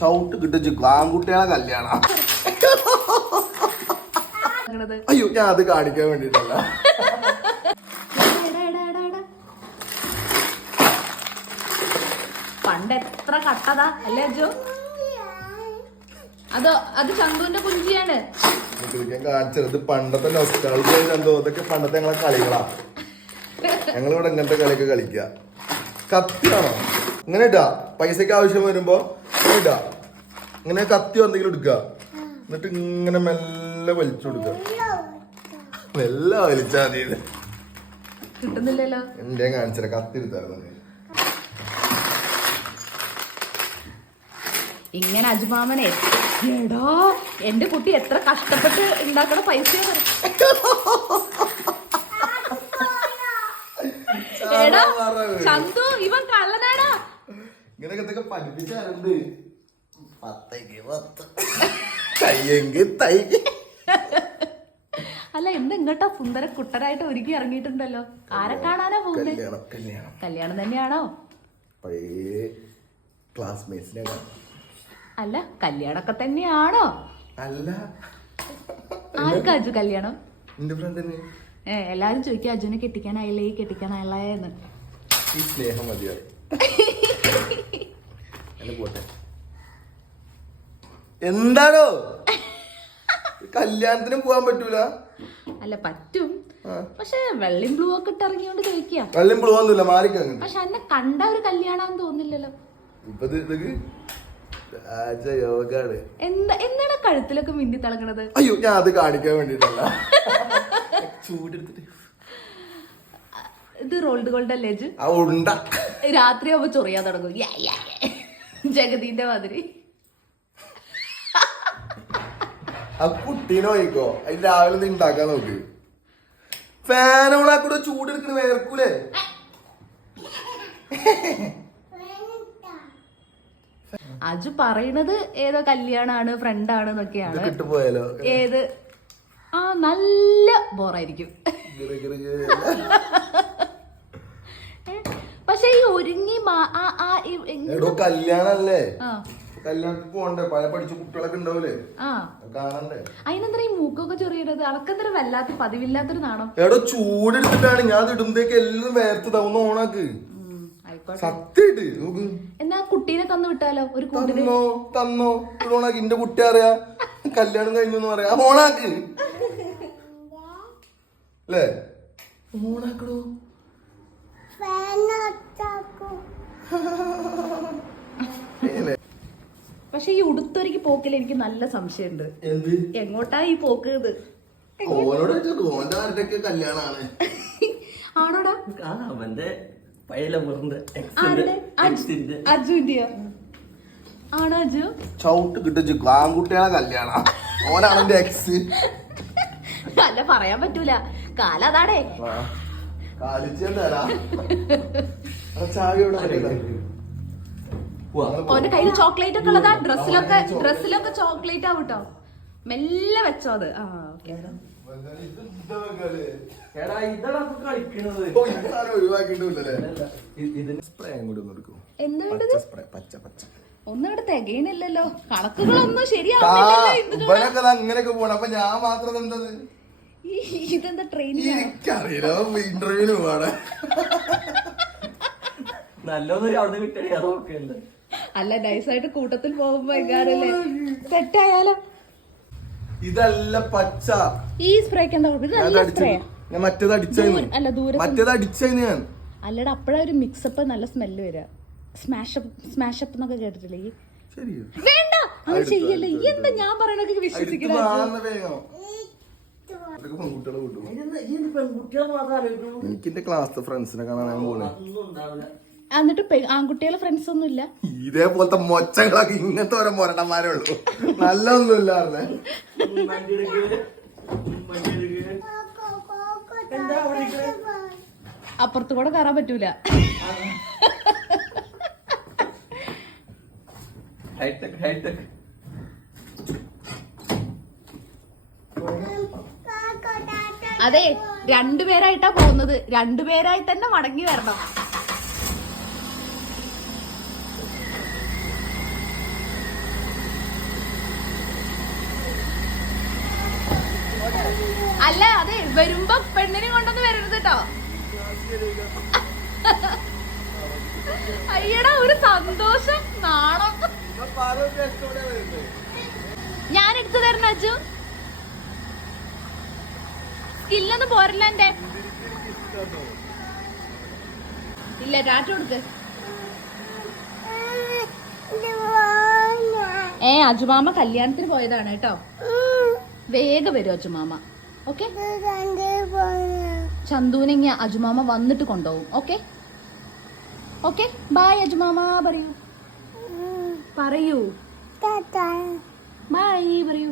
ചവിട്ട് കിട്ടിച്ചു ആൺകുട്ടികളെ കല്യാണ. അയ്യോ ഞാൻ അത് കാണിക്കാൻ വേണ്ടിട്ടല്ല. പണ്ട് എത്ര കട്ടതാ അല്ലേ അജു? അതോ അത് ചന്തുവിന്റെ കുഞ്ചിയാണ്. ഞാൻ കാണിച്ചത്. പണ്ടത്തെ ചന്തു. അതൊക്കെ പണ്ടത്തെ ഞങ്ങളെ കളികളാ. ഞങ്ങളിവിടെ ഇങ്ങനത്തെ കളിയൊക്കെ കളിക്കുക. കത്തിയാണോ? ഇങ്ങനെ ഇട്ടാ പൈസക്ക് ആവശ്യം വരുമ്പോ ഇങ്ങനെ ഇട്ടാ ഇങ്ങനെ കത്തി എന്തെങ്കിലും എടുക്കുക. എന്നിട്ട് ഇങ്ങനെ മെല്ലെ വലിച്ചു കൊടുക്കുക. മെല്ലെ വലിച്ചാ മതി. കിട്ടുന്നില്ലല്ലോ. എന്റെ കാണിച്ചില്ല. കത്തി എടുത്തായിരുന്നു ഇങ്ങനെ അജുമാമനെ എടോ എന്റെ കുട്ടി എത്ര കഷ്ടപ്പെട്ട് ഉണ്ടാക്കണ പൈസ എടാ ചന്തു ഇവൻ കള്ളനാടാ ഇങ്ങനെയൊക്കെ പഠിപ്പിച്ചാലുണ്ട് പത്തേക്ക് പത്ത്. തയ്യെങ്കിൽ തൈ. അല്ല എന്ത് ഇങ്ങോട്ടാ സുന്ദര കുട്ടനായിട്ട് ഒരുക്കി ഇറങ്ങിയിട്ടുണ്ടല്ലോ. ആരെ കാണാനാ പോകുന്നത് കല്യാണം തന്നെയാണോ? പഴയ ക്ലാസ്മേറ്റ്സിനെ അല്ല കല്യാണൊക്കെ തന്നെയാണോ? അല്ല. ആർക്കാ അജു കല്യാണം? എന്റെ ഫ്രണ്ടിന് ഏ എല്ലാരും ചോദിക്കും അജുനെ കെട്ടിക്കാനായില്ലേ? കെട്ടിക്കാനായില്ലേ? എന്ന്. ഈ സ്നേഹം മതിയായി അല്ല പോട്ടെ എന്താണോ? കല്യാണത്തിനും പോവാൻ പറ്റൂല. അല്ല പറ്റും. പക്ഷെ വെള്ളിയും ബ്ലൂ ഒക്കെ ഇട്ട് ഇറങ്ങിയോണ്ട് ചോദിക്കുക ബ്ലൂ ഒന്നുമില്ല മാറിക്കങ്ങ് പക്ഷെ എന്നെ കണ്ട ഒരു കല്യാണം തോന്നില്ലല്ലോ എന്താണ് കഴുത്തിലൊക്കെ മിന്നി തിളങ്ങണത്? അയ്യോ ഞാൻ അത് കാണിക്കാൻ വേണ്ടിട്ടല്ല. ചൂടെടുത്തിട്ട്. ഇത് റോൾഡ് ഗോൾഡ് അല്ലേ ആ ഉണ്ട. രാത്രി ആവുമ്പോ ചൊറിയാൻ തുടങ്ങും. യാ, യാ, യാ. ജഗദീന്റെ മാതിരി. ആ കുട്ടീനെ വൈക്കോ അതിന് രാവിലെ നീ ഉണ്ടാക്കാൻ നോക്ക്. ഫാൻ കൂടെ ചൂടെടുക്കണ വേർക്കൂലേ? അജു പറയണത് ഏതോ കല്യാണാണ് ഫ്രണ്ടാണ് എന്നൊക്കെയാണ്. ഇത് കിട്ടുപോയാലോ? ഏത്? ആ നല്ല ബോറായിരിക്കും. പക്ഷെ ഈ ഒരുങ്ങി ആ- ആ കല്യാണല്ലേ? ആ. കല്യാണത്തിന് പോണ്ടേ? പല പഠിച്ച കുട്ടികളൊക്കെ ഉണ്ടാവൂലേ? ആ. കാണണ്ടേ? അതിനെന്താ ഈ മൂക്കൊക്കെ ചൊറിയണത് അളക്കെന്തര വല്ലാത്ത പതിവില്ലാത്തൊരു നാണം എടോ ചൂടെടുത്തിട്ടാണ് ഞാൻ ഇടുമ്പത്തേക്ക് എല്ലാം വേർത്തതാ ഒന്ന് ഓണാക്ക്. നോക്ക്. എന്നാ കുട്ടീനെ തന്നു വിട്ടാലോ? ഒരു തന്നോ തന്നോ. ഓണാക്ക്. എന്റെ കുട്ടി അറിയാ കല്യാണം കഴിഞ്ഞു അറിയാ പറയാ ഓണാക്ക്. അല്ലേ? ഓണാക്കടോ. ഉടുത്തൊരുക്കി പോക്കിൽ എനിക്ക് നല്ല സംശയമുണ്ട്. എന്ത്? എങ്ങോട്ടാ ഈ പോക്ക് ഇത്? ആണോടാ? ആ അവന്റെ പഴയ ലവറിന്റെ ആരുടെ? എക്സിന്റെ അജുവിന്റെയോ? ആണോ അജു? ചവിട്ട് കിട്ടിച്ച് ആൺകുട്ടികളെ കല്യാണ. ഓനാണ് എന്റെ എക്സ് അല്ല പറയാൻ പറ്റൂല. കാല അതാടേ. കാലിച്ചാ ഓന്റെ കയ്യിൽ ചോക്ലേറ്റ് ഒക്കെ ഉള്ളതാ. ഡ്രസ്സിലൊക്കെ ഡ്രസ്സിലൊക്കെ ചോക്ലേറ്റ് ആവും കേട്ടോ. മെല്ലെ വെച്ചോ അത്. ആ ഓക്കെ. തികയണില്ലല്ലോ കണക്കുകളൊന്നും ശരിയാവുന്നില്ലല്ലോ അങ്ങനെയൊക്കെ പോണം. അപ്പൊ ഞാൻ മാത്രം എന്തത് ഇതെന്താ ട്രെയിൻ എനിക്കറിയില്ല. ഇന്റർവ്യൂവിന് പോവാണ്. നല്ലൊന്നും അവിടെ വിട്ടേ അതൊക്കെ അല്ല നൈസായിട്ട് കൂട്ടത്തിൽ പോകുമ്പോ സെറ്റായാലോ? ഇതല്ല പച്ച. ഈ സ്പ്രേക്ക് എന്താ സ്പ്രേ ഞാൻ മറ്റേത് അടിച്ചായിരുന്നു ദൂര- അല്ല, ദൂരത്ത് മറ്റേത് അടിച്ചായിരുന്നു ഞാൻ. അല്ലടാ അപ്പഴാ ഒരു മിക്സപ്പ് നല്ല സ്മെല്ല് വരിക. സ്മാഷപ്പ് സ്മാഷപ്പ് എന്നൊക്കെ കേട്ടിട്ടില്ലേ? വേണ്ട! അങ്ങനെ ചെയ്യല്ലേ. ഈ എന്താ ഞാൻ പറയണൊക്കെ വിശ്വസിക്കണ? എനിക്ക് ക്ലാസ് ഫ്രണ്ട്സിനെ കാണാൻ പോകുന്നത് ഒന്നും ഉണ്ടാവില്ല. എന്നിട്ട് പെ- ആൺകുട്ടികളെ ഫ്രണ്ട്സ് ഒന്നും ഇല്ല ഇതേപോലത്തെ മൊച്ചകളൊക്കെ ഇങ്ങനത്തെ ഓരോ മൊരടന്മാരേ ഉള്ളൂ. നല്ലൊന്നും ഇല്ലായിരുന്നേ? അപ്പുറത്ത് കൂടെ കയറാൻ പറ്റൂല. ഹൈടെക് ഹൈടെക് അതെ രണ്ടുപേരായിട്ടാ പോകുന്നത്. രണ്ടുപേരായി തന്നെ മടങ്ങി വരണം ആ, അല്ല അതെ വരുമ്പോ പെണ്ണിനെ കൊണ്ടൊന്ന് വരരുത് കേട്ടോ അയ്യടാ ഒരു സന്തോഷം നാണം. ഞാൻ എടുത്തു തരണ അജു. സ്കില്ലൊന്നും പോരല്ല എന്റെ ഇല്ല ടാറ്റ കൊടുക്ക്. ഏ അജുമാമ കല്യാണത്തിന് പോയതാണ് കേട്ടോ. വേഗം വരും അജുമാമ. ഓക്കെ? ചന്തുവിനെ ഇങ്ങനെ അജുമാമ വന്നിട്ട് കൊണ്ടുപോകും. ഓക്കെ? ഓക്കെ? ബായ് അജുമാമ. പറയൂ. പറയൂ. ബായ് പറയൂ.